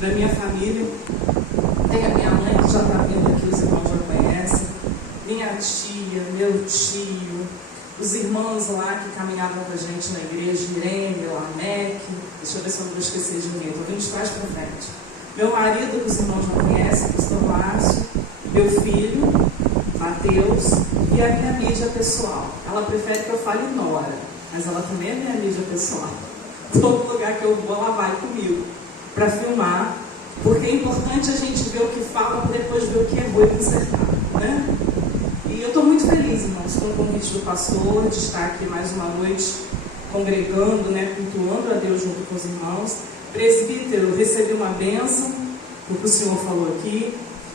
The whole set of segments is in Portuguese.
da minha família. Tem a minha mãe, que já está vindo aqui, os irmãos já conhecem, minha tia, meu tio, os irmãos lá que caminhavam com a gente na igreja, Irene, Lameque, deixa eu ver se eu não vou esquecer de ninguém, estou vindo de trás para frente. Meu marido, que os irmãos já conhecem, pastor Márcio, meu filho, Mateus, e a minha mídia pessoal. Ela prefere que eu fale Nora, mas ela também é minha mídia pessoal. Todo lugar que eu vou, ela vai comigo para filmar, porque é importante a gente ver o que fala para depois ver o que errou e consertar, né? E eu estou muito feliz, irmãos, com o convite do pastor, de estar aqui mais uma noite congregando, né, cultuando a Deus junto com os irmãos. Presbítero, recebi uma bênção, o que o senhor falou aqui.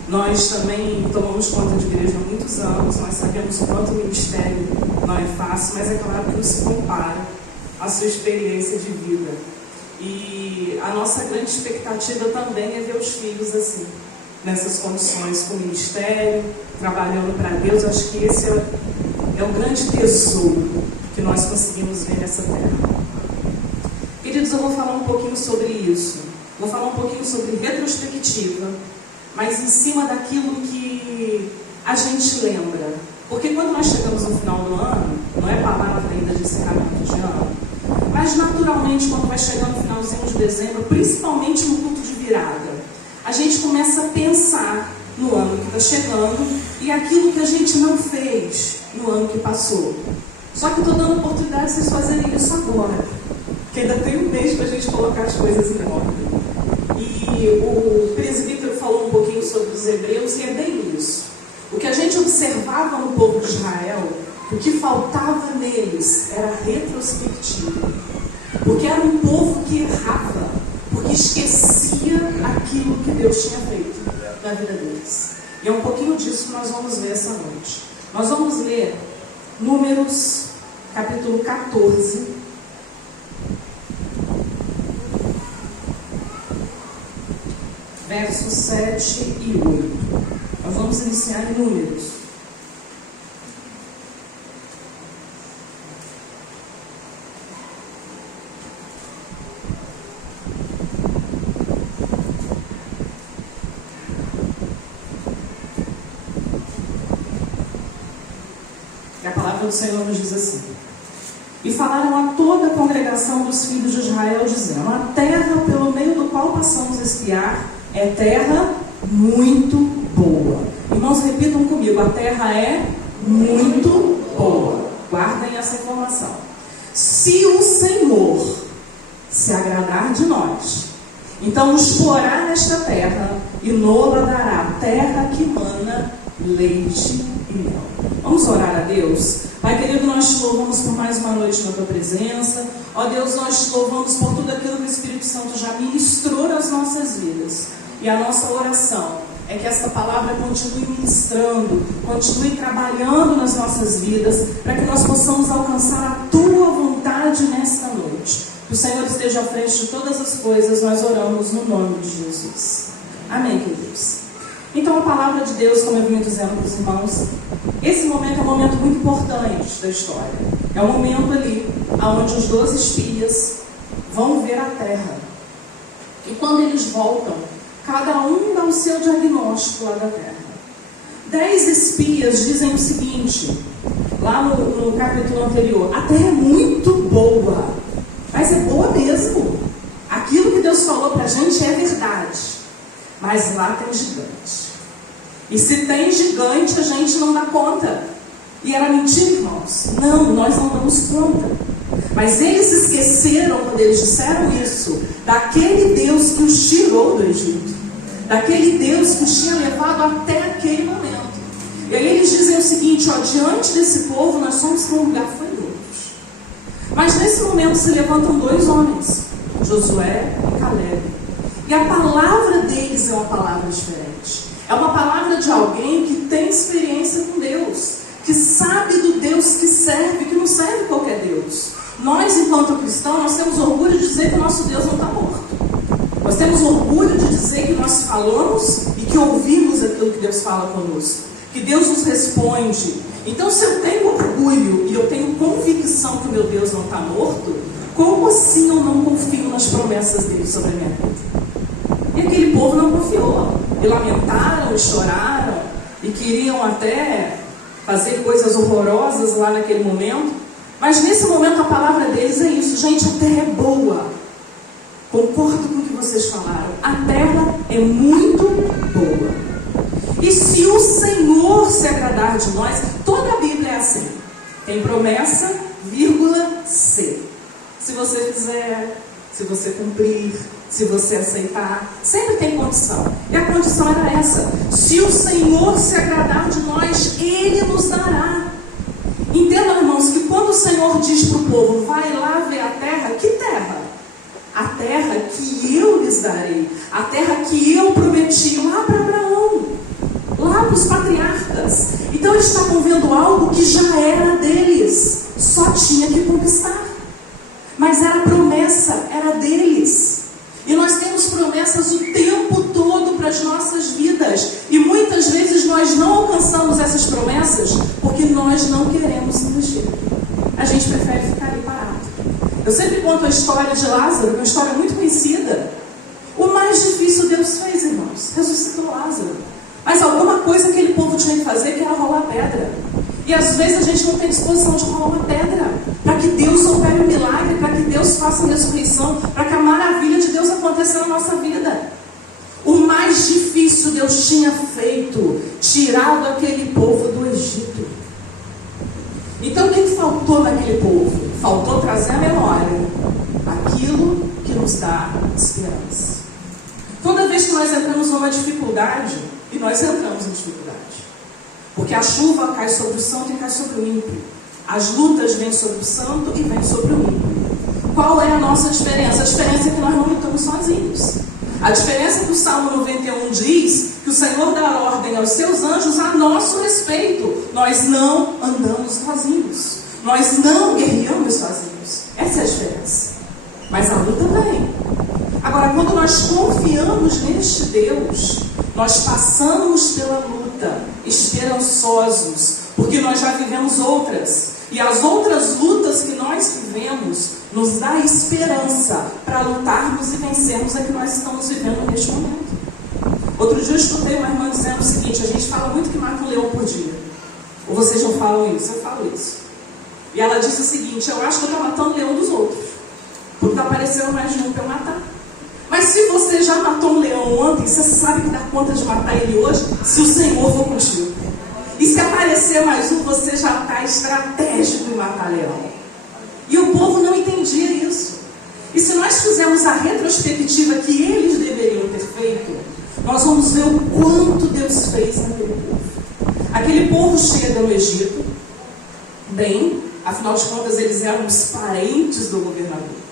Nós também tomamos conta de igreja há muitos anos, nós sabemos o quanto o ministério não é fácil, mas é claro que não se compara à sua experiência de vida. E a nossa grande expectativa também é ver os filhos assim, nessas condições, com o ministério, trabalhando para Deus. Acho que esse é o grande tesouro que nós conseguimos ver nessa terra. Queridos, eu vou falar um pouquinho sobre isso. Vou falar um pouquinho sobre retrospectiva, mas em cima daquilo que a gente lembra. Porque quando nós chegamos no final do ano, não é palavra ainda de encerramento de ano, mas naturalmente quando vai chegando no finalzinho de dezembro, principalmente no culto de virada, a gente começa a pensar no ano que está chegando e aquilo que a gente não fez no ano que passou. Só que estou dando oportunidade de vocês fazerem isso agora, que ainda tem um mês para a gente colocar as coisas em ordem. E o presbítero falou um pouquinho sobre os hebreus, e é bem isso. O que a gente observava no povo de Israel, o que faltava neles era retrospectiva. Porque era um povo que errava, porque esquecia aquilo que Deus tinha feito na vida deles. E é um pouquinho disso que nós vamos ler essa noite. Nós vamos ler Números, capítulo 14, versos 7 e 8. Nós vamos iniciar em Números. E a palavra do Senhor nos diz assim: e falaram a toda a congregação dos filhos de Israel, dizendo: a terra pelo meio do qual passamos a espiar é terra muito boa. Irmãos, repitam comigo: a terra é muito boa. Guardem essa informação. Se o Senhor se agradar de nós, então nos porá nesta terra e nola dará terra que mana leite e mel. Vamos orar a Deus? Pai querido, nós te louvamos por mais uma noite na tua presença. Ó Deus, nós te louvamos por tudo aquilo que o Espírito Santo já ministrou nas nossas vidas. E a nossa oração é que esta palavra continue ministrando, continue trabalhando nas nossas vidas, para que nós possamos alcançar a tua vontade nesta noite. Que o Senhor esteja à frente de todas as coisas, nós oramos no nome de Jesus. Amém, queridos. Então, a palavra de Deus, como eu vinha dizendo para os irmãos, esse momento é um momento muito importante da história. É um momento ali onde os 12 espias vão ver a terra. E quando eles voltam, cada um dá o seu diagnóstico lá da terra. 10 espias dizem o seguinte, lá no capítulo anterior: a terra é muito boa, mas é boa mesmo. Aquilo que Deus falou para a gente é verdade, mas lá tem gigante. E se tem gigante, a gente não dá conta. E era mentira, irmãos. Não, nós não damos conta. Mas eles se esqueceram, quando eles disseram isso, daquele Deus que os tirou do Egito, daquele Deus que os tinha levado até aquele momento. E aí eles dizem o seguinte: ó, diante desse povo nós somos para um lugar famoso. Mas nesse momento se levantam 2 homens, Josué e Caleb. E a palavra deles é uma palavra diferente. É uma palavra de alguém que tem experiência com Deus, que sabe do Deus que serve, que não serve qualquer Deus. Nós, enquanto cristãos, nós temos orgulho de dizer que o nosso Deus não está morto. Nós temos orgulho de dizer que nós falamos e que ouvimos aquilo que Deus fala conosco, que Deus nos responde. Então, se eu tenho orgulho e eu tenho convicção que o meu Deus não está morto, como assim eu não confio nas promessas dele sobre a minha vida? E aquele e lamentaram e choraram e queriam até fazer coisas horrorosas lá naquele momento. Mas nesse momento a palavra deles é isso: gente, a terra é boa. Concordo com o que vocês falaram. A terra é muito boa. E se o Senhor se agradar de nós, toda a Bíblia é assim. Tem promessa, vírgula, se. Se você fizer, se você cumprir, se você aceitar, sempre tem condição. E a condição era essa: se o Senhor se agradar de nós, Ele nos dará. Entendam, irmãos, que quando o Senhor diz para o povo, vai lá ver a terra, que terra? A terra que eu lhes darei, a terra que eu prometi lá para Abraão, lá para os patriarcas. Então eles estavam vendo algo que já era deles, só tinha que conquistar. Mas era promessa, era deles. E nós temos promessas o tempo todo para as nossas vidas. E muitas vezes nós não alcançamos essas promessas porque nós não queremos investir. A gente prefere ficar ali parado. Eu sempre conto a história de Lázaro, uma história muito conhecida. O mais difícil Deus fez, irmãos: ressuscitou Lázaro. Mas alguma coisa aquele povo tinha que fazer, que era rolar pedra. E às vezes a gente não tem disposição de rolar uma pedra para que Deus opere um milagre, para que Deus faça a ressurreição, para que a maravilha de Deus aconteça na nossa vida. O mais difícil Deus tinha feito: tirado aquele povo do Egito. Então o que faltou naquele povo? Faltou trazer à memória aquilo que nos dá esperança. Toda vez que nós entramos numa dificuldade, e nós entramos em dificuldade, porque a chuva cai sobre o santo e cai sobre o ímpio. As lutas vêm sobre o santo e vêm sobre o ímpio. Qual é a nossa diferença? A diferença é que nós não lutamos sozinhos. A diferença é que o Salmo 91 diz que o Senhor dá ordem aos seus anjos a nosso respeito. Nós não andamos sozinhos. Nós não guerreamos sozinhos. Essa é a diferença. Mas a luta vem. Agora, quando nós confiamos neste Deus, nós passamos pela luta esperançosos, porque nós já vivemos outras. E as outras lutas que nós vivemos nos dá esperança para lutarmos e vencermos a que nós estamos vivendo neste momento. Outro dia eu escutei uma irmã dizendo o seguinte: a gente fala muito que mata um leão por dia. Ou vocês não falam isso? Eu falo isso. E ela disse o seguinte: eu acho que eu estou matando o leão dos outros, porque está aparecendo mais de um para eu matar. Mas se você já matou um leão ontem, você sabe que dá conta de matar ele hoje, se o Senhor for contigo. E se aparecer mais um, você já está estratégico em matar leão. E o povo não entendia isso. E se nós fizermos a retrospectiva que eles deveriam ter feito, nós vamos ver o quanto Deus fez naquele povo. Aquele povo chega no Egito, bem, afinal de contas eles eram os parentes do governador.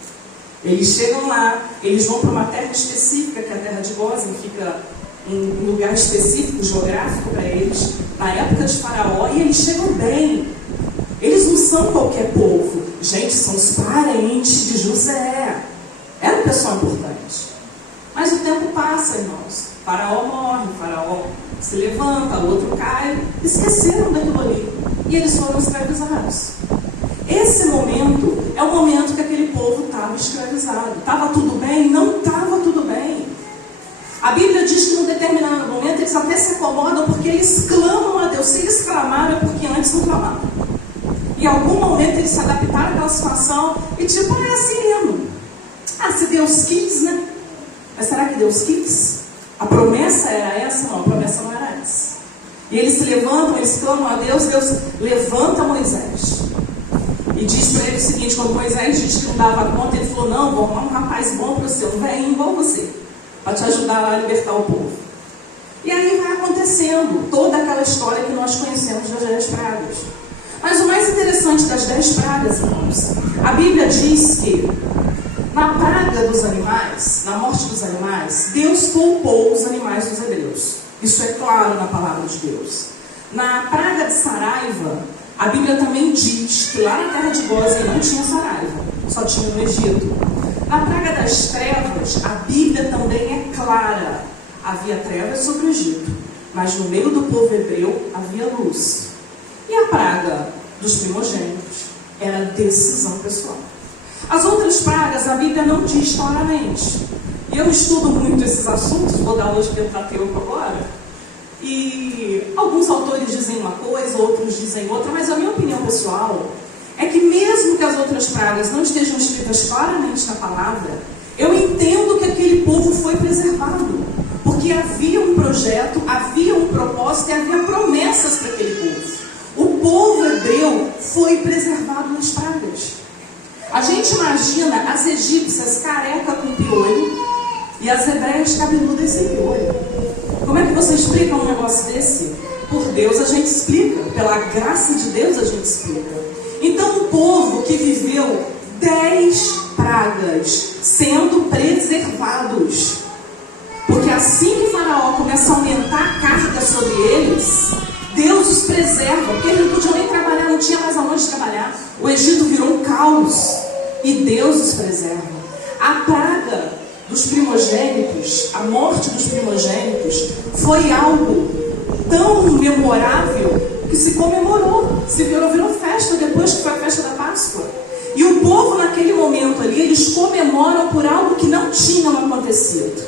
Eles chegam lá, eles vão para uma terra específica, que é a terra de Gósen, fica um lugar específico, geográfico para eles, na época de Faraó, e eles chegam bem. Eles não são qualquer povo. Gente, são os parentes de José. Era um pessoal importante. Mas o tempo passa, irmãos. Faraó morre, Faraó se levanta, o outro cai. Esqueceram daquilo ali. E eles foram escravizados. Esse momento é o momento que aquele povo estava escravizado. Estava tudo bem? Não estava tudo bem. A Bíblia diz que num determinado momento eles até se acomodam porque eles clamam a Deus. Se eles clamaram é porque antes não clamaram. Em algum momento eles se adaptaram àquela situação e tipo, é assim mesmo. Ah, se Deus quis, né? Mas será que Deus quis? A promessa era essa? Não, a promessa não era essa. E eles se levantam, eles clamam a Deus, Deus levanta Moisés. E diz para ele o seguinte: quando Moisés disse que não dava conta, ele falou: não, vou arrumar um rapaz bom para você, um velhinho igual você, para te ajudar a libertar o povo. E aí vai acontecendo toda aquela história que nós conhecemos das 10 pragas. Mas o mais interessante das 10 pragas, irmãos, a Bíblia diz que na praga dos animais, na morte dos animais, Deus poupou os animais dos hebreus. Isso é claro na palavra de Deus. Na praga de saraiva, a Bíblia também diz que lá na terra de Gósen não tinha saraiva, só tinha no Egito. Na praga das trevas, a Bíblia também é clara. Havia trevas sobre o Egito, mas no meio do povo hebreu havia luz. E a praga dos primogênitos era decisão pessoal. As outras pragas a Bíblia não diz claramente, E eu estudo muito esses assuntos, vou dar hoje Pentateuco agora, e alguns autores dizem uma coisa, outros dizem outra, mas a minha opinião pessoal é que mesmo que as outras pragas não estejam escritas claramente na palavra, eu entendo que aquele povo foi preservado, porque havia um projeto, havia um propósito e havia promessas para aquele povo. O povo hebreu foi preservado nas pragas. A gente imagina as egípcias careca com piolho e as hebreias cabeludas sem piolho. Como é que você explica um negócio desse? Por Deus a gente explica, pela graça de Deus a gente explica. Então o povo que viveu 10 pragas sendo preservados, porque assim que Faraó começa a aumentar a carga sobre eles, Deus os preserva, porque eles não podiam nem trabalhar, não tinha mais aonde trabalhar. O Egito virou um caos e Deus os preserva. A praga dos primogênitos, a morte dos primogênitos, foi algo tão memorável que se comemorou, se virou festa depois que foi a festa da Páscoa. E o povo naquele momento ali, eles comemoram por algo que não tinham acontecido.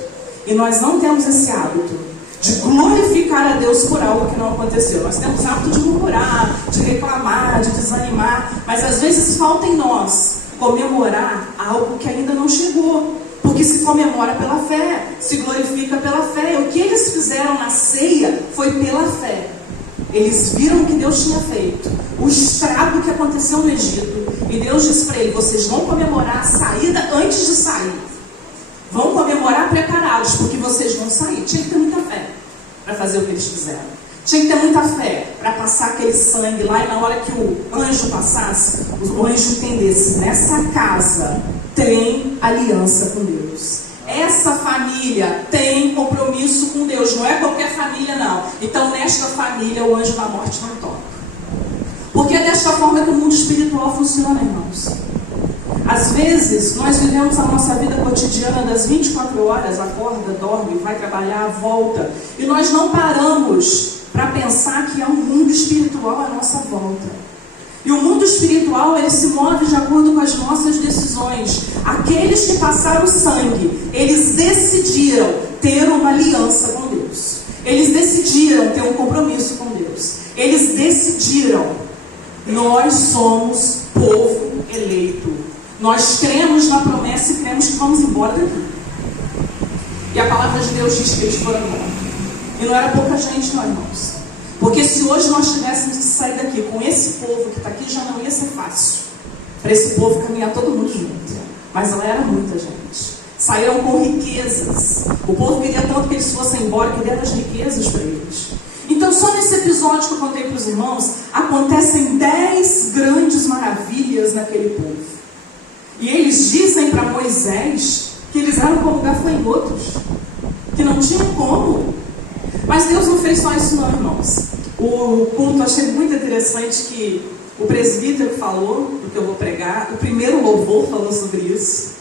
E nós não temos esse hábito de glorificar a Deus por algo que não aconteceu. Nós temos o hábito de murmurar, de reclamar, de desanimar, mas às vezes falta em nós comemorar algo que ainda não chegou, porque se comemora pela fé, se glorifica pela fé. O que eles fizeram na ceia foi pela fé. Eles viram o que Deus tinha feito, o estrago que aconteceu no Egito, e Deus disse para eles: vocês vão comemorar a saída antes de sair. Vão comemorar preparados, porque vocês vão sair. Tinha que ter muita fé para fazer o que eles fizeram. Tinha que ter muita fé para passar aquele sangue lá, e na hora que o anjo passasse, o anjo entendesse: nessa casa tem aliança com Deus. Essa família tem compromisso com Deus. Não é qualquer família, não. Então nesta família o anjo da morte não toca. Porque é desta forma que o mundo espiritual funciona, irmãos. Às vezes, nós vivemos a nossa vida cotidiana das 24 horas, acorda, dorme, vai trabalhar, volta, e nós não paramos para pensar que há um mundo espiritual à nossa volta. E o mundo espiritual, ele se move de acordo com as nossas decisões. Aqueles que passaram sangue, eles decidiram ter uma aliança com Deus. Eles decidiram ter um compromisso com Deus. Eles decidiram: nós somos povo eleito. Nós cremos na promessa e cremos que vamos embora daqui. E a palavra de Deus diz que eles foram embora. E não era pouca gente, não, irmãos. Porque se hoje nós tivéssemos que sair daqui com esse povo que está aqui, já não ia ser fácil para esse povo caminhar todo mundo junto. Mas ela era muita gente. Saíram com riquezas. O povo queria tanto que eles fossem embora, que deram as riquezas para eles. Então, só nesse episódio que eu contei para os irmãos, acontecem 10 grandes maravilhas naquele povo. E eles dizem para Moisés que eles eram como gafanhotos, que não tinham como. Mas Deus não fez só isso não, irmãos. O culto, achei muito interessante que o presbítero falou do que eu vou pregar. O primeiro louvor falou sobre isso.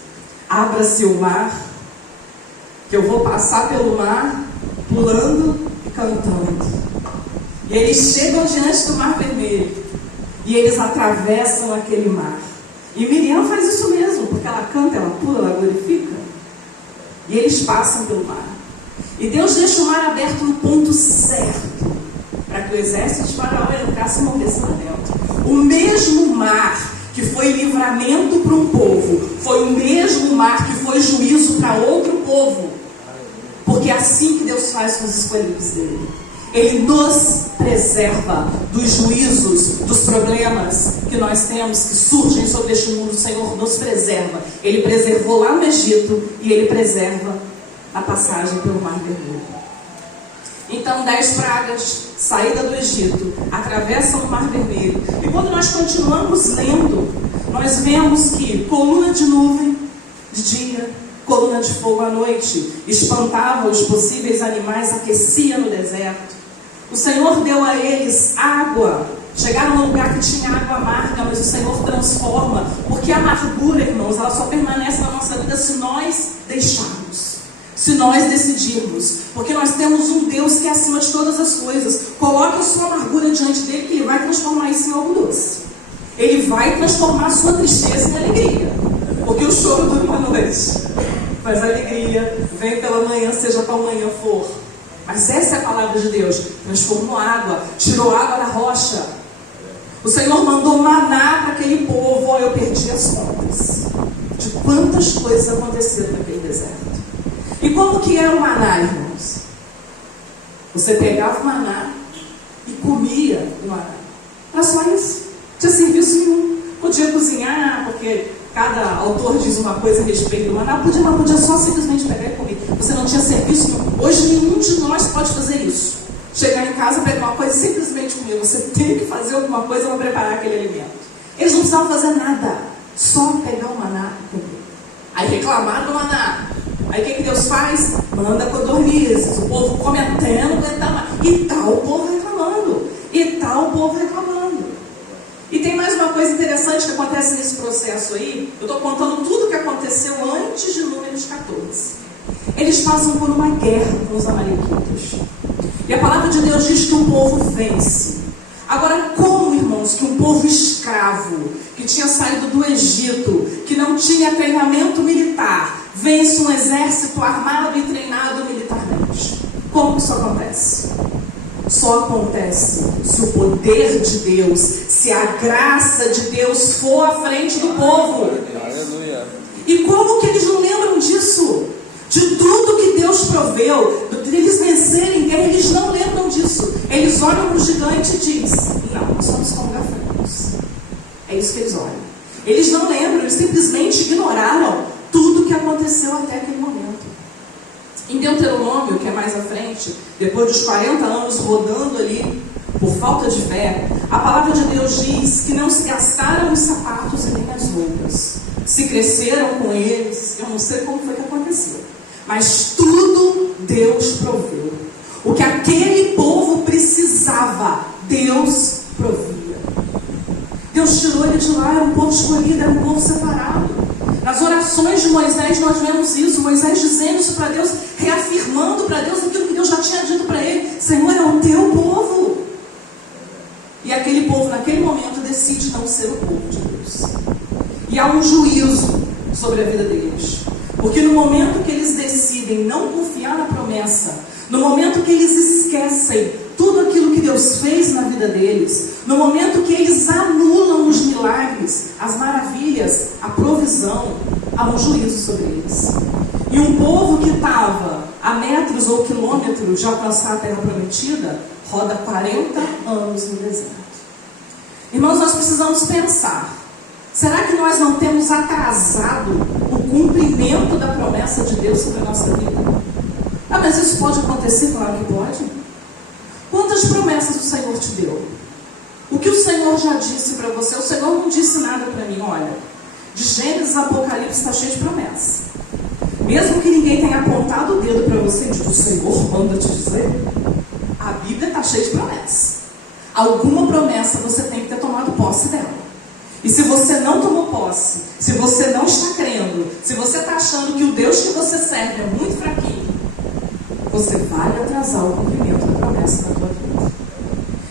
Abra-se o mar, que eu vou passar pelo mar, pulando e cantando. E eles chegam diante do Mar Vermelho, e eles atravessam aquele mar. E Miriam faz isso mesmo, porque ela canta, ela pula, ela glorifica. E eles passam pelo mar. E Deus deixa o mar aberto no ponto certo, para que o exército de Faraó entrasse e morresse lá dentro. O mesmo mar que foi livramento para um povo, foi o mesmo mar que foi juízo para outro povo. Porque é assim que Deus faz com os escolhidos dele. Ele nos preserva dos juízos, dos problemas que nós temos, que surgem sobre este mundo. O Senhor nos preserva. Ele preservou lá no Egito e Ele preserva a passagem pelo Mar Vermelho. Então, 10 pragas, saída do Egito, atravessam o Mar Vermelho. E quando nós continuamos lendo, nós vemos que coluna de nuvem de dia, coluna de fogo à noite, espantava os possíveis animais, aquecia no deserto. O Senhor deu a eles água. Chegaram num lugar que tinha água amarga, mas o Senhor transforma. Porque a amargura, irmãos, ela só permanece na nossa vida se nós deixarmos, se nós decidirmos. Porque nós temos um Deus que é acima de todas as coisas. Coloque a sua amargura diante dele, que Ele vai transformar isso em algo doce. Ele vai transformar a sua tristeza em alegria. Porque o choro dura uma noite, mas a alegria vem pela manhã, seja qual manhã for. Mas essa é a palavra de Deus. Transformou água, tirou água da rocha. O Senhor mandou maná para aquele povo. Eu perdi as contas de quantas coisas aconteceram naquele deserto. E como que era o maná, irmãos? Você pegava o maná e comia o maná. Era só isso. Não tinha serviço nenhum. Podia cozinhar, porque cada autor diz uma coisa a respeito do maná. Podia só simplesmente pegar e comer. Você não tinha serviço nenhum. Hoje nenhum de nós pode fazer isso. Chegar em casa, pegar uma coisa e simplesmente comer. Você tem que fazer alguma coisa para preparar aquele alimento. Eles não precisavam fazer nada. Só pegar o maná e comer. Aí reclamaram do maná. Aí o que Deus faz? Manda codornizes. O povo come até não aguentar mais. E tá o povo reclamando. E tem mais uma coisa interessante que acontece nesse processo aí. Eu estou contando tudo o que aconteceu antes de Números 14. Eles passam por uma guerra com os amalequitas. E a palavra de Deus diz que o povo vence. Agora, como, irmãos, que um povo escravo, que tinha saído do Egito, que não tinha treinamento militar, vence um exército armado e treinado militarmente? Como que isso acontece? Só acontece se o poder de Deus, se a graça de Deus for à frente do povo. Aleluia. E como que eles não lembram disso? De tudo que Deus proveu, de eles vencerem guerra, eles não lembram disso. Eles olham para o gigante e dizem: não, nós somos como gafanhotos. É isso que eles olham. Eles não lembram, eles simplesmente ignoraram tudo que aconteceu até aquele momento. Em Deuteronômio, que é mais à frente, depois dos 40 anos rodando ali, por falta de fé, a palavra de Deus diz que não se gastaram os sapatos e nem as roupas. Se cresceram com eles, eu não sei como foi que aconteceu. Mas tudo Deus proveu. O que aquele povo precisava, Deus provia. Deus tirou ele de lá, era um povo escolhido, era um povo separado. Nas orações de Moisés nós vemos isso, Moisés dizendo isso para Deus, reafirmando para Deus aquilo que Deus já tinha dito para ele: Senhor, é o teu povo. E aquele povo naquele momento decide não ser o povo de Deus. E há um juízo sobre a vida deles. Porque no momento que eles decidem não confiar na promessa, no momento que eles esquecem tudo aquilo que Deus fez na vida deles, no momento que eles anulam os milagres, as maravilhas, a provisão, há um juízo sobre eles. E um povo que estava a metros ou quilômetros de alcançar a terra prometida, roda 40 anos no deserto. Irmãos, nós precisamos pensar: será que nós não temos atrasado o cumprimento da promessa de Deus sobre a nossa vida? Ah, mas isso pode acontecer? Claro que pode. Quantas promessas o Senhor te deu? O que o Senhor já disse para você? O Senhor não disse nada para mim. Olha, de Gênesis a Apocalipse está cheio de promessas. Mesmo que ninguém tenha apontado o dedo para você, diz: o Senhor manda te dizer. A Bíblia está cheia de promessas. Alguma promessa você tem que ter tomado posse dela. E se você não tomou posse, se você não está crendo, se você está achando que o Deus que você serve é muito fraquinho, você vai atrasar o cumprimento da promessa na tua vida.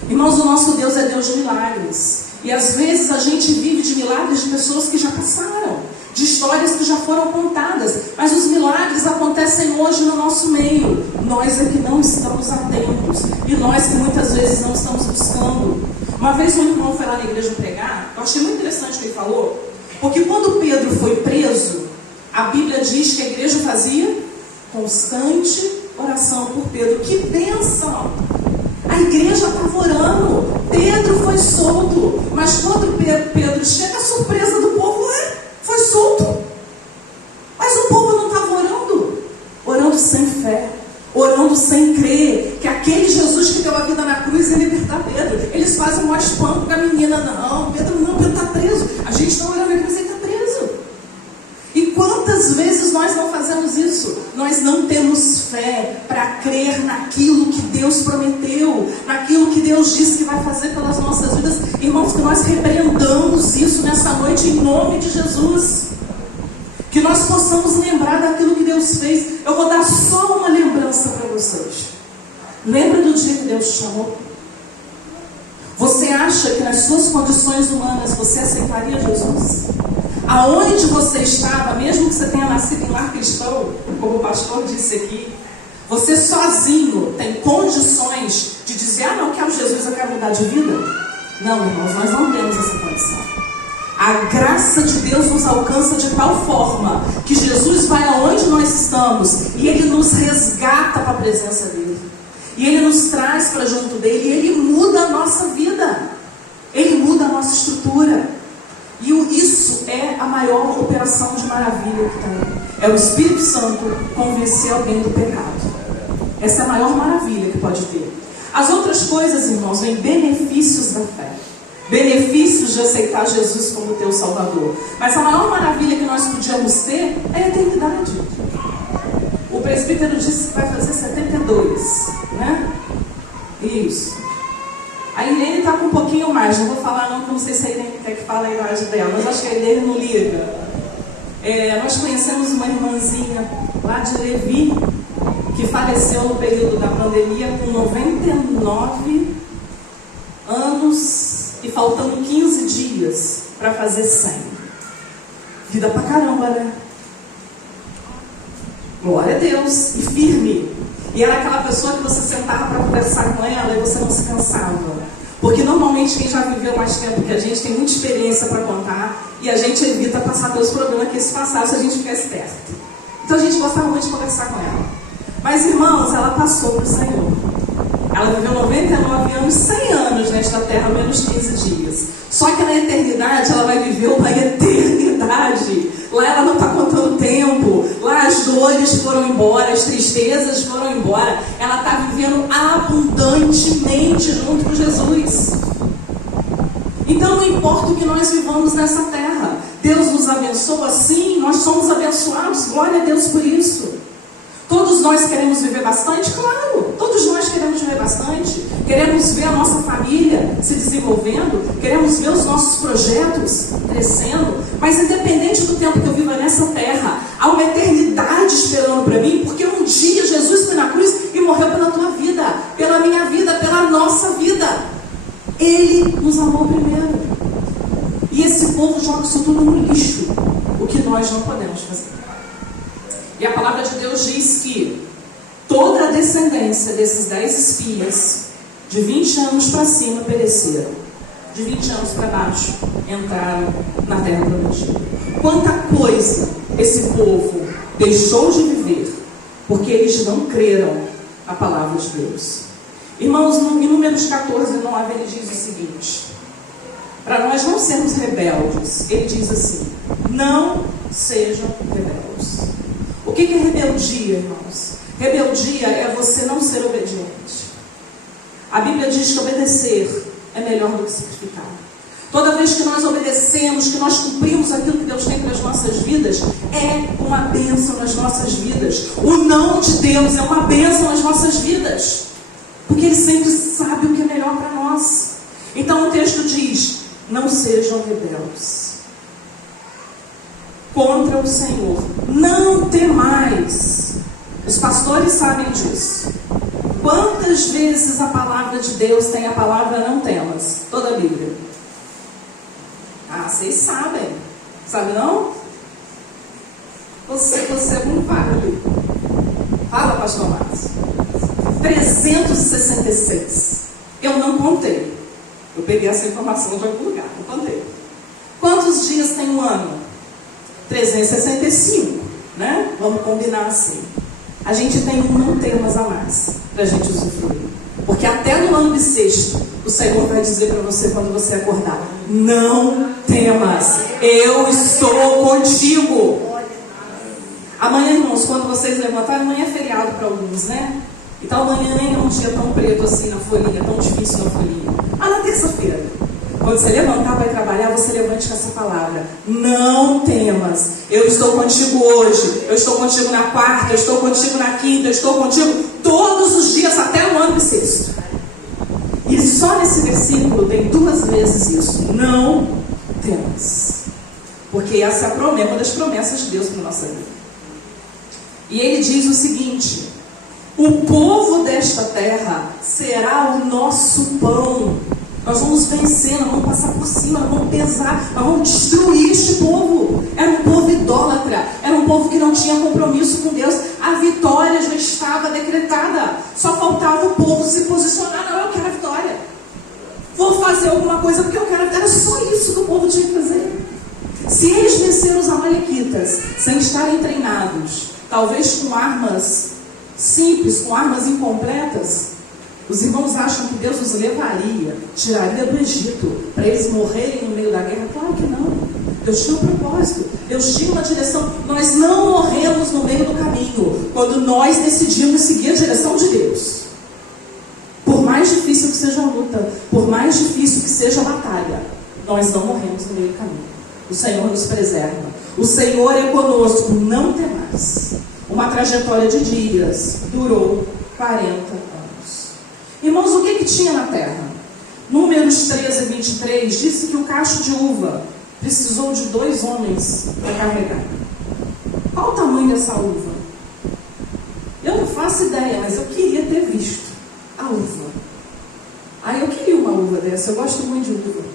Irmãos, o nosso Deus é Deus de milagres. E às vezes a gente vive de milagres de pessoas que já passaram, de histórias que já foram contadas. Mas os milagres acontecem hoje no nosso meio. Nós é que não estamos atentos. E nós que muitas vezes não estamos buscando. Uma vez um irmão foi lá na igreja pregar. Eu achei muito interessante o que ele falou. Porque quando Pedro foi preso, a Bíblia diz que a igreja fazia constante oração por Pedro. Que bênção! A igreja estava orando. Pedro foi solto. Mas quando Pedro chega, a surpresa do povo foi solto. Mas o povo não estava orando. Orando sem fé. Orando sem crer que aquele Jesus que deu a vida na cruz ia libertar Pedro. Eles fazem um espanto com a menina. Não, Pedro está preso. A gente está orando aqui, mas ele está preso. E quantas vezes nós não fazemos isso? Nós não temos fé para crer naquilo que Deus prometeu, naquilo que Deus disse que vai fazer pelas nossas vidas. Irmãos, que nós repreendamos isso nessa noite em nome de Jesus. Que nós possamos lembrar daquilo que Deus fez. Eu vou dar só uma lembrança para vocês. Lembra do dia que Deus te chamou? Você acha que nas suas condições humanas você aceitaria Jesus? aonde você estava, mesmo que você tenha nascido em lar cristão, como o pastor disse aqui, você sozinho tem condições de dizer, não, eu quero Jesus, eu quero mudar de vida? Não, irmãos, nós não temos essa condição. A graça de Deus nos alcança de tal forma que Jesus vai aonde nós estamos e Ele nos resgata para a presença dEle. E Ele nos traz para junto dEle e Ele muda a nossa vida. Ele muda a nossa estrutura. E isso é a maior operação de maravilha que tem. É o Espírito Santo convencer alguém do pecado. Essa é a maior maravilha que pode ter. As outras coisas, irmãos, vêm benefícios da fé. Benefícios de aceitar Jesus como teu Salvador. Mas a maior maravilha que nós podíamos ter é a eternidade. O presbítero disse que vai fazer 72, né? Isso. A Irene está com um pouquinho mais. Não vou falar não, porque não sei se a Irene quer que fale a idade dela. Mas acho que a Irene não liga. Nós conhecemos uma irmãzinha lá de Levi, que faleceu no período da pandemia com 99 anos e faltando 15 dias para fazer 100. Vida pra caramba, né? Glória a Deus. E firme. E era aquela pessoa que você sentava para conversar com ela e você não se cansava. Porque normalmente quem já viveu mais tempo que a gente tem muita experiência para contar e a gente evita passar pelos problemas que se passaram se a gente ficar esperto. Então a gente gostava muito de conversar com ela. Mas, irmãos, ela passou para o Senhor. Ela viveu 99 anos, 100 anos nesta terra, menos 15 dias. Só que na eternidade, ela vai viver uma eternidade. Lá ela não está contando tempo. Lá as dores foram embora, as tristezas foram embora. Ela está vivendo abundantemente junto com Jesus. Então não importa o que nós vivamos nessa terra. Deus nos abençoa, sim, nós somos abençoados. Glória a Deus por isso. Todos nós queremos viver bastante? Claro, todos nós queremos viver bastante. Queremos ver a nossa família se desenvolvendo, queremos ver os nossos projetos crescendo. Mas independente do tempo que eu viva nessa terra, há uma eternidade esperando para mim, porque um dia Jesus foi na cruz e morreu pela tua vida, pela minha vida, pela nossa vida. Ele nos amou primeiro. E esse povo joga isso tudo no lixo, o que nós não podemos fazer. E a palavra de Deus diz que toda a descendência desses 10 espias, de 20 anos para cima, pereceram. De 20 anos para baixo, entraram na terra prometida. Quanta coisa esse povo deixou de viver, porque eles não creram na palavra de Deus. Irmãos, em Números 14, 9, ele diz o seguinte: para nós não sermos rebeldes, ele diz assim: não sejam rebeldes. O que é rebeldia, irmãos? Rebeldia é você não ser obediente. A Bíblia diz que obedecer é melhor do que sacrificar. Toda vez que nós obedecemos, que nós cumprimos aquilo que Deus tem para as nossas vidas, é uma bênção nas nossas vidas. O não de Deus é uma bênção nas nossas vidas, porque Ele sempre sabe o que é melhor para nós. Então o texto diz: não sejam rebeldes contra o Senhor, não temais. Os pastores sabem disso. Quantas vezes a palavra de Deus tem a palavra não temas? Toda a Bíblia. Ah, vocês sabem. Sabe não? Você não vale. Fala, pastor Márcio. 366. Eu não contei. Eu peguei essa informação de algum lugar, não contei. Quantos dias tem um ano? 365, né? Vamos combinar assim. A gente tem um não temas a mais para a gente usufruir. Porque até no ano bissexto, o Senhor vai dizer para você quando você acordar: não temas, eu estou contigo. Amanhã, irmãos, quando vocês levantarem, amanhã é feriado para alguns, né? Então amanhã nem é um dia tão preto assim na folhinha, tão difícil na folhinha. Na terça-feira, quando você levantar para ir trabalhar, você levante com essa palavra: não temas, eu estou contigo hoje, eu estou contigo na quarta, eu estou contigo na quinta, eu estou contigo todos os dias até o ano bissexto. E só nesse versículo tem 2 vezes isso: não temas. Porque essa é uma das promessas de Deus para a nossa vida. E ele diz o seguinte: o povo desta terra será o nosso pão. Nós vamos vencer, nós vamos passar por cima, nós vamos pesar, nós vamos destruir este povo. Era um povo idólatra, era um povo que não tinha compromisso com Deus. A vitória já estava decretada, só faltava o povo se posicionar. Não, eu quero a vitória, vou fazer alguma coisa porque eu quero. Era só isso que o povo tinha que fazer. Se eles venceram os amalequitas sem estarem treinados, talvez com armas simples, com armas incompletas, os irmãos acham que Deus os levaria, tiraria do Egito, para eles morrerem no meio da guerra? Claro que não. Deus tinha um propósito, Deus tinha uma direção. Nós não morremos no meio do caminho, quando nós decidimos seguir a direção de Deus. Por mais difícil que seja a luta, por mais difícil que seja a batalha, nós não morremos no meio do caminho. O Senhor nos preserva. O Senhor é conosco, não temais. Uma trajetória de dias durou 40 anos. Irmãos, o que tinha na terra? Números 13 e 23 disse que o cacho de uva precisou de 2 homens para carregar. Qual o tamanho dessa uva? Eu não faço ideia, mas eu queria ter visto a uva. Eu queria uma uva dessa, eu gosto muito de uva.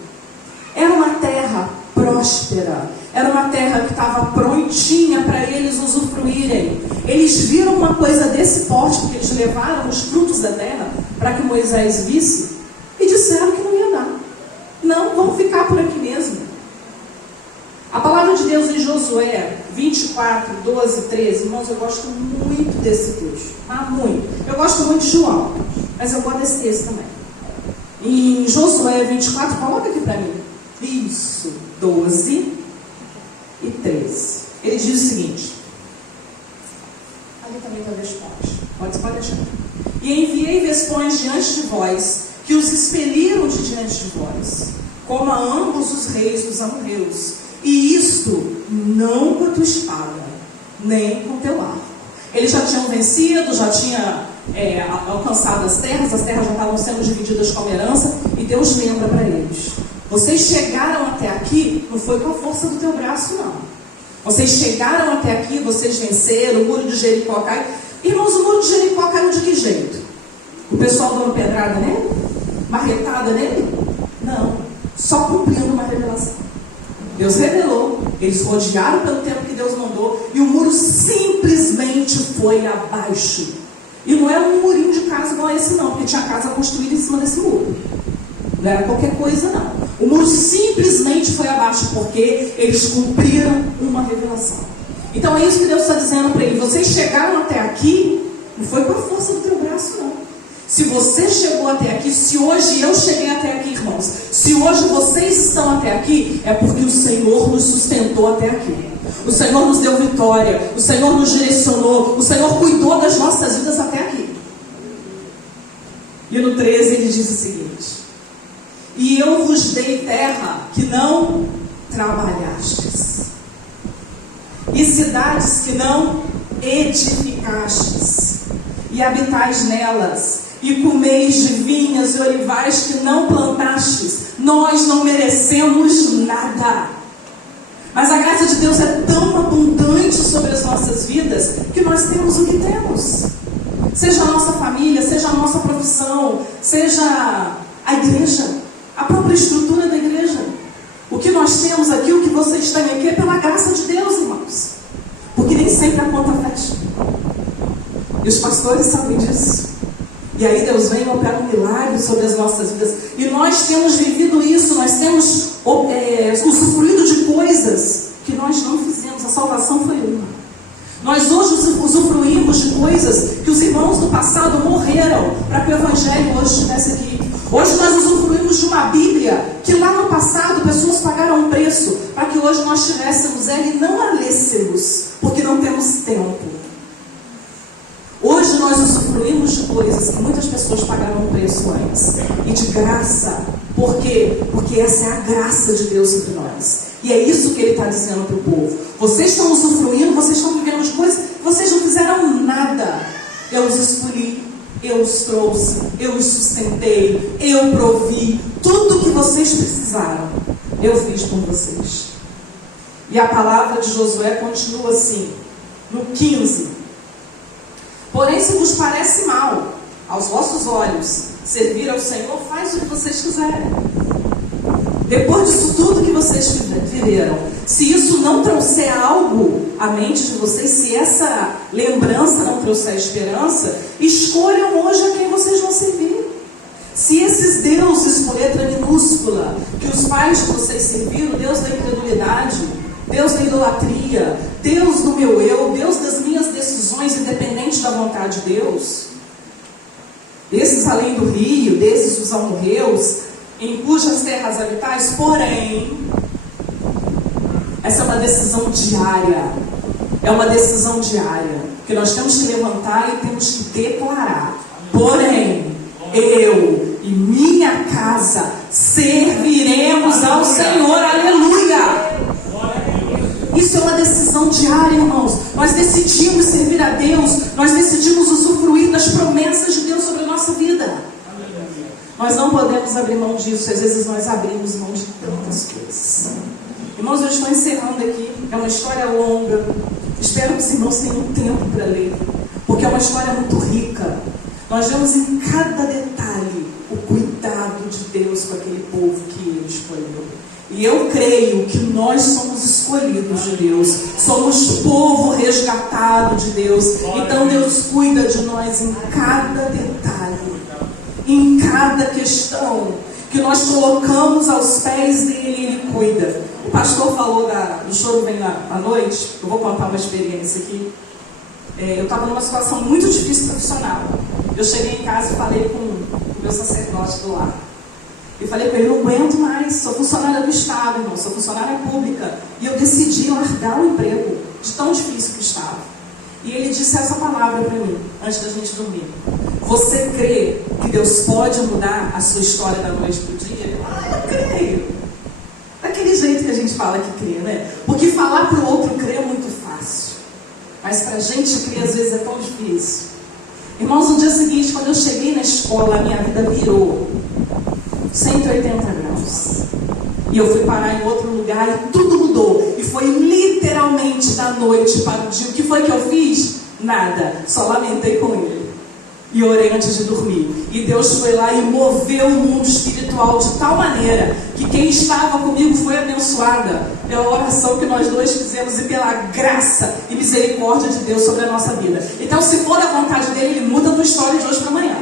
Era uma terra próspera, era uma terra que estava prontinha para eles usufruírem. Eles viram uma coisa desse porte, porque eles levaram os frutos da terra para que Moisés visse, e disseram que não ia dar. Não, vamos ficar por aqui mesmo. A palavra de Deus em Josué 24, 12 e 13, irmãos, eu gosto muito desse texto, muito. Eu gosto muito de João, mas eu gosto desse texto também. Em Josué 24, coloca aqui para mim. Isso, 12 e 13. Ele diz o seguinte. Ali também talvez pode deixar. E enviei vespões diante de vós, que os expeliram de diante de vós, como a ambos os reis dos amorreus. E isto não com a tua espada, nem com o teu arco. Eles já tinham vencido, já tinham alcançado as terras já estavam sendo divididas como herança, e Deus lembra para eles: vocês chegaram até aqui, não foi com a força do teu braço, não. Vocês chegaram até aqui, vocês venceram, o muro de Jericó caiu. Irmãos, o muro de Jericó caiu de que jeito? O pessoal dando pedrada nele? Marretada nele? Não, só cumprindo uma revelação. Deus revelou, eles rodearam pelo tempo que Deus mandou, e o muro simplesmente foi abaixo. E não é um murinho de casa igual esse não, porque tinha casa construída em cima desse muro. Não era qualquer coisa não. O muro simplesmente foi abaixo, porque eles cumpriram uma revelação. Então é isso que Deus está dizendo para ele: vocês chegaram até aqui, não foi com a força do teu braço não. Se você chegou até aqui, se hoje eu cheguei até aqui, irmãos, se hoje vocês estão até aqui, é porque o Senhor nos sustentou até aqui. O Senhor nos deu vitória, o Senhor nos direcionou, o Senhor cuidou das nossas vidas até aqui. E no 13 ele diz o seguinte: e eu vos dei terra que não trabalhastes, e cidades que não edificastes, e habitais nelas, e comeis de vinhas e olivais que não plantastes. Nós não merecemos nada, mas a graça de Deus é tão abundante sobre as nossas vidas, que nós temos o que temos. Seja a nossa família, seja a nossa profissão, seja a igreja, a própria estrutura da igreja. O que nós temos aqui, o que vocês têm aqui, é pela graça de Deus, irmãos. Porque nem sempre a conta fecha. E os pastores sabem disso. E aí Deus vem operar um milagre sobre as nossas vidas. E nós temos vivido isso, nós temos usufruído de coisas que nós não fizemos. A salvação foi uma. Nós hoje usufruímos de coisas que os irmãos do passado morreram para que o Evangelho hoje estivesse aqui. Hoje nós usufruímos de uma Bíblia que lá no passado pessoas pagaram um preço para que hoje nós tivéssemos ela e não a lêssemos, porque não temos tempo. Hoje nós usufruímos de coisas que muitas pessoas pagaram um preço antes. E de graça. Por quê? Porque essa é a graça de Deus entre nós. E é isso que Ele está dizendo para o povo. Vocês estão usufruindo, vocês estão vivendo de coisas que vocês não fizeram nada. Eu os escolhi, eu os trouxe, eu os sustentei, eu provi. Tudo que vocês precisaram, eu fiz por vocês. E a palavra de Josué continua assim, no 15. Porém, se vos parece mal aos vossos olhos, servir ao Senhor, faz o que vocês quiserem. Depois disso tudo que vocês viveram, se isso não trouxer algo à mente de vocês, se essa lembrança não trouxer esperança, escolham hoje a quem vocês vão servir. Se esses deuses com letra minúscula, que os pais de vocês serviram, Deus da incredulidade, Deus da idolatria, Deus do meu eu, Deus das minhas decisões independente da vontade de Deus, desses além do rio, desses os amorreus, em cujas terras habitais, porém, essa é uma decisão diária. É uma decisão diária que nós temos que levantar e temos que declarar. Porém, eu e minha casa serviremos ao Senhor. Aleluia! Isso é uma decisão diária, irmãos. Nós decidimos servir a Deus. Nós decidimos usufruir das promessas de Deus sobre a nossa vida. Nós não podemos abrir mão disso. Às vezes nós abrimos mão de tantas coisas. Irmãos, eu estou encerrando aqui. É uma história longa. Espero que os irmãos tenham tempo para ler, porque é uma história muito rica. Nós vemos em cada detalhe o cuidado de Deus com aquele povo que Ele escolheu. E eu creio que nós somos escolhidos de Deus. Somos povo resgatado de Deus. Então Deus cuida de nós em cada detalhe, em cada questão que nós colocamos aos pés dele, Ele cuida. O pastor falou do choro vem à noite. Eu vou contar uma experiência aqui. Eu estava numa situação muito difícil profissional. Eu cheguei em casa e falei com o meu sacerdote do lar. Eu falei com ele, não aguento mais, sou funcionária do Estado, irmão, sou funcionária pública. E eu decidi largar o emprego, de tão difícil que estava. E ele disse essa palavra para mim, antes da gente dormir. Você crê que Deus pode mudar a sua história da noite para o dia? Eu creio. Daquele jeito que a gente fala que crê, né? Porque falar para o outro crer é muito fácil. Mas para a gente crer às vezes é tão difícil. Irmãos, no dia seguinte, quando eu cheguei na escola, a minha vida virou 180 graus. E eu fui parar em outro lugar e tudo mudou. E foi literalmente da noite para o dia. O que foi que eu fiz? Nada. Só lamentei com ele. E orei antes de dormir. E Deus foi lá e moveu o mundo espiritual de tal maneira que quem estava comigo foi abençoada pela oração que nós dois fizemos e pela graça e misericórdia de Deus sobre a nossa vida. Então, se for da vontade dele, Ele muda a tua história de hoje para amanhã.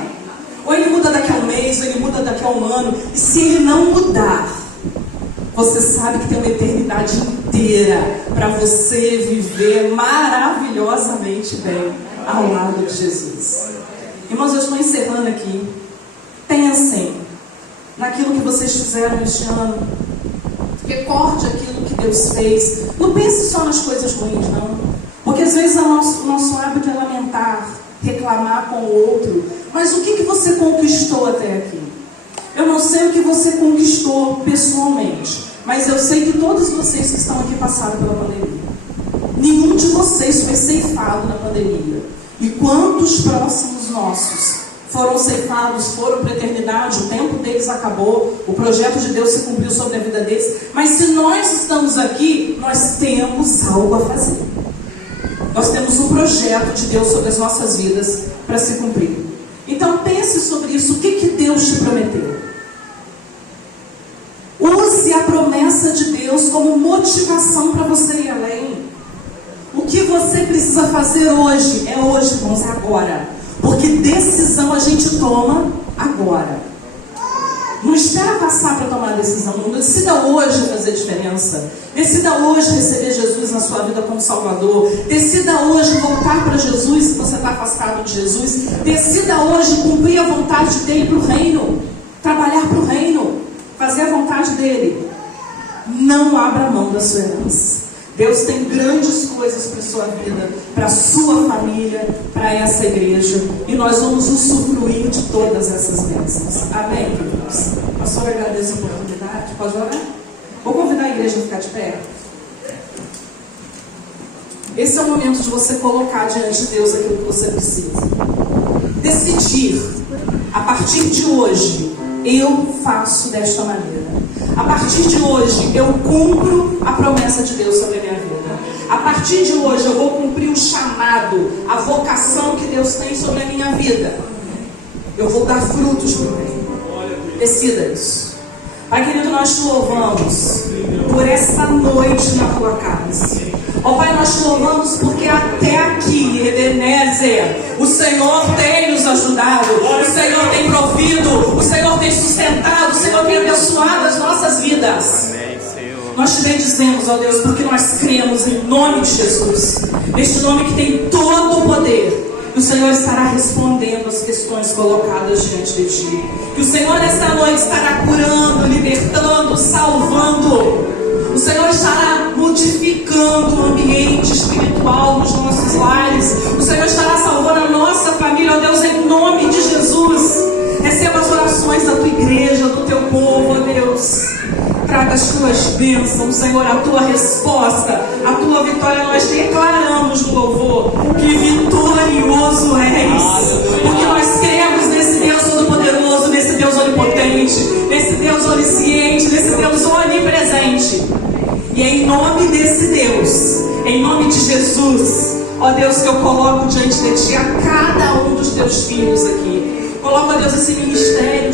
Ou Ele muda daqui a um mês, ou Ele muda daqui a um ano. E se Ele não mudar, você sabe que tem uma eternidade inteira para você viver maravilhosamente bem ao lado de Jesus. Irmãos, eu estou encerrando aqui. Pensem naquilo que vocês fizeram este ano. Recorde aquilo que Deus fez. Não pense só nas coisas ruins, não. Porque às vezes o nosso hábito é lamentar, reclamar com o outro. Mas o que você conquistou até aqui? Eu não sei o que você conquistou pessoalmente, mas eu sei que todos vocês que estão aqui passaram pela pandemia. Nenhum de vocês foi ceifado na pandemia. E quantos próximos nossos foram ceifados, foram para a eternidade, o tempo deles acabou, o projeto de Deus se cumpriu sobre a vida deles. Mas se nós estamos aqui, nós temos algo a fazer. Nós temos um projeto de Deus sobre as nossas vidas para se cumprir. Então pense sobre isso. O que Deus te prometeu? Use a promessa de Deus como motivação para você ir além. O que você precisa fazer hoje? É hoje, irmãos, é agora. Porque decisão a gente toma agora. Não espera passar para tomar a decisão. Não decida hoje fazer diferença. Decida hoje receber Jesus na sua vida como Salvador. Decida hoje voltar para Jesus se você está afastado de Jesus. Decida hoje cumprir a vontade dele para o reino. Trabalhar para o reino. Fazer a vontade dele. Não abra mão da sua herança. Deus tem grandes coisas para a sua vida, para a sua família, para essa igreja. E nós vamos usufruir de todas essas bênçãos. Amém, queridos? Pastor, agradeço a oportunidade. Pode orar? Vou convidar a igreja a ficar de pé. Esse é o momento de você colocar diante de Deus aquilo que você precisa. Decidir, a partir de hoje, eu faço desta maneira. A partir de hoje, eu cumpro a promessa de Deus sobre a minha vida. A partir de hoje, eu vou cumprir o chamado, a vocação que Deus tem sobre a minha vida. Eu vou dar frutos para o reino. Decida isso. Pai querido, nós te louvamos por essa noite na tua casa. Ó Pai, nós te louvamos porque até aqui, Ebenezer, o Senhor tem nos ajudado, o Senhor tem provido, o Senhor tem sustentado, o Senhor tem abençoado as nossas vidas. Nós te bendizemos, ó Deus, porque nós cremos em nome de Jesus, neste nome que tem todo o poder. Que o Senhor estará respondendo as questões colocadas diante de ti. Que o Senhor esta noite estará curando, libertando, salvando. O Senhor estará modificando o ambiente espiritual dos nossos lares. O Senhor estará salvando a nossa família, ó Deus, em nome de Jesus. Receba as orações da tua igreja, do teu povo, ó Deus. Traga as tuas bênçãos, Senhor, a tua resposta, a tua vitória. Nós declaramos no louvor que vitorioso és, porque nós cremos nesse Deus todo-poderoso, nesse Deus onipotente, nesse Deus onisciente, nesse Deus onipresente. E é em nome desse Deus, em nome de Jesus, ó Deus, que eu coloco diante de ti a cada um dos teus filhos aqui. Coloca, ó Deus, esse ministério